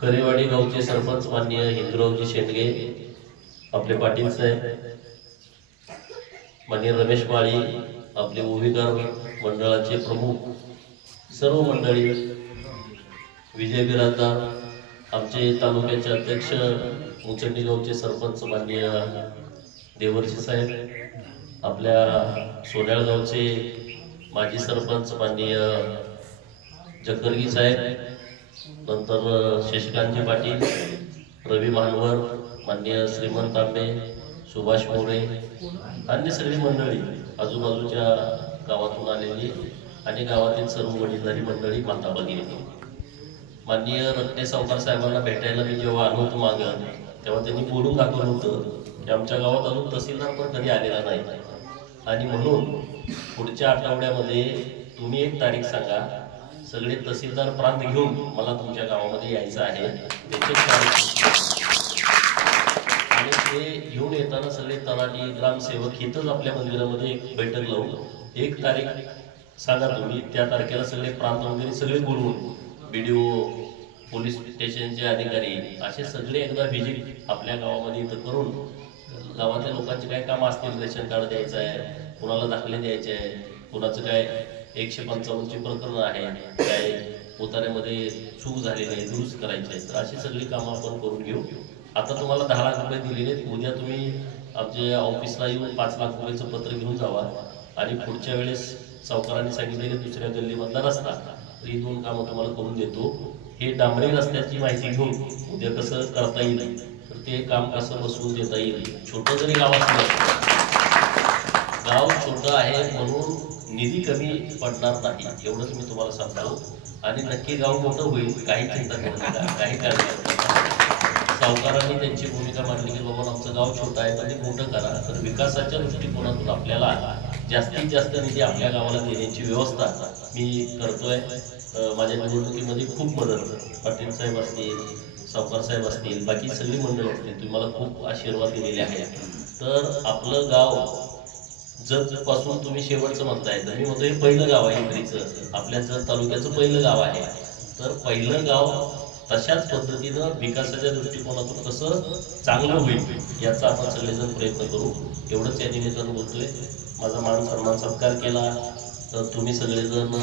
करेवाडी गावचे सरपंच माननीय हिंदूरावजी शेंडगे, आपले पाटील साहेब, माननीय रमेश माळी, आपले ओवीकर मंडळाचे प्रमुख, सर्व मंडळी, विजय बिराजदार, आमचे तालुक्याचे अध्यक्ष मुचंडी गावचे सरपंच माननीय देवर्षी साहेब, आपल्या सोन्याळ गावचे माजी सरपंच माननीय जकरगी साहेब, नंतर शशिकांतजी पाटील, रवी मानवर, माननीय श्रीमंत तांबे, सुभाष मोरे, अन्य सगळी मंडळी, आजूबाजूच्या गावातून आलेली आणि गावातील सर्व वडीलधारी मंडळी, माता भगिनी. माननीय रत्ने सावकार साहेबांना भेटायला मी जेव्हा आलो होतो मागं, तेव्हा त्यांनी बोलून दाखवलं होतं की आमच्या गावात अजून तहसीलदार पण कधी आलेला नाही, आणि म्हणून पुढच्या आठवड्यामध्ये तुम्ही एक तारीख सांगा, सगळे तहसीलदार प्रांत घेऊन मला तुमच्या गावामध्ये यायचं आहे. आणि ते घेऊन येताना सगळे तलाठी, ग्रामसेवक इथंच आपल्या मंदिरामध्ये एक बैठक लावून एक तारीख सांगा तुम्ही, त्या तारखेला सगळे प्रांत वगैरे सगळे बोलवून BDO, पोलीस स्टेशनचे अधिकारी असे सगळे एकदा व्हिजिट आपल्या गावामध्ये इथं करून गावातल्या लोकांचे काय काम असतील, रेशन कार्ड द्यायचं आहे, कुणाला दाखले द्यायचे आहे, कुणाचं काय 155ची प्रकरण आहे, काय उतार्यामध्ये चूक झालेली आहे, दुरुस्त करायची आहे, तर अशी सगळी कामं आपण करून घेऊ. आता तुम्हाला 10 लाख रुपये दिलेले, उद्या तुम्ही आमच्या ऑफिसला येऊन 5 लाख रुपयाचं पत्र घेऊन जावा, आणि पुढच्या वेळेस सावकारांनी सांगितलेले दुसऱ्या गल्लीमधला रस्ता, तर ही 2 कामं तुम्हाला करून देतो. हे डांबरी रस्त्याची माहिती घेऊन उद्या कसं करता येईल, तर ते काम कसं बसवून देता येईल. छोटं जरी गाव असलं, गाव छोटं आहे म्हणून निधी कमी पडणार नाही, एवढंच मी तुम्हाला सांगतो. आणि नक्की गाव मोठं होईल, काही चिंता करू नका, काही काळजी करू नका. सावकारांनी त्यांची भूमिका मांडली की बाबा आमचं गाव छोटं आहे, तर ते मोठं करा. तर विकासाच्या दृष्टिकोनातून आपल्याला जास्तीत जास्त निधी आपल्या गावाला देण्याची व्यवस्था मी करतोय. माझ्या निवडणुकीमध्ये खूप मदत, पाटील साहेब असतील, सावकार साहेब असतील, बाकी सगळी मंडळी असतील, तुम्ही मला खूप आशीर्वाद दिलेले आहेत. तर आपलं गाव जत पासून तुम्ही शेवटचं म्हणताय, तर मी म्हणतो हे पहिलं गाव आहे इकडचं, आपल्या जत तालुक्याचं पहिलं गाव आहे. तर पहिलं गाव तशाच पद्धतीनं विकासाच्या दृष्टिकोनातून कसं चांगलं होईल याचा आपण सगळेजण प्रयत्न करू, एवढंच या निमित्तानं बोलतोय. माझा मान सन्मान सत्कार केला, तर तुम्ही सगळेजण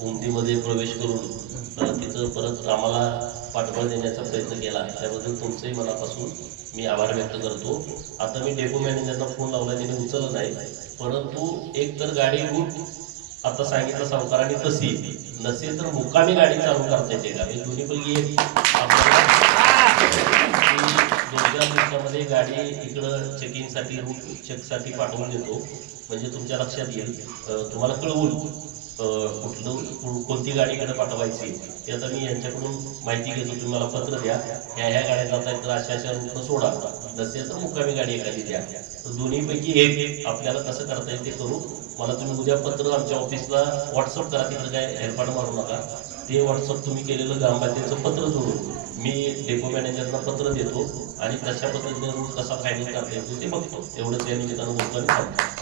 उमदीमध्ये प्रवेश करून तिथं परत आम्हाला पाठबळ देण्याचा प्रयत्न केला, त्याबद्दल तुमचंही मनापासून मी आभार व्यक्त करतो. आता मी डेपो मॅनेजरला फोन लावला, त्याने उचलला नाही, परंतु एक तर गाडी रूट आता सांगितलं सावकारांनी तशी नसेल तर मुक्कामी गाडी चालू करता येते का, हे दोन्हीपैकी एक आपल्याला 2-4 दिवसामध्ये गाडी इकडं चेकिंगसाठी, रूट चेकसाठी पाठवून देतो, म्हणजे तुमच्या लक्षात येईल, तुम्हाला कळवून कोणती गाडी इकडे पाठवायची ते आता मी यांच्याकडून माहिती घेतो. तुम्हाला पत्र द्या, ह्या गाड्या जात आहेत तर अशा रूटनं सोडा, नसेल तर मुक्कामी गाडी एखादी द्या. तर दोन्हीपैकी एक आपल्याला कसं करता येईल ते करू. मला तुम्ही उद्या पत्र आमच्या ऑफिसला व्हॉट्सअप करा, तिथं काय हेरपाट मारू नका. ते व्हॉट्सअप तुम्ही केलेलं ग्रामपंचायतीचं पत्र जोडून मी डेपो मॅनेजरला पत्र देतो, आणि तशा पद्धतीने रूट कसा फायनल करता येतो ते बघतो. एवढंच या निमित्तानं बोलतो आणि सांगतो.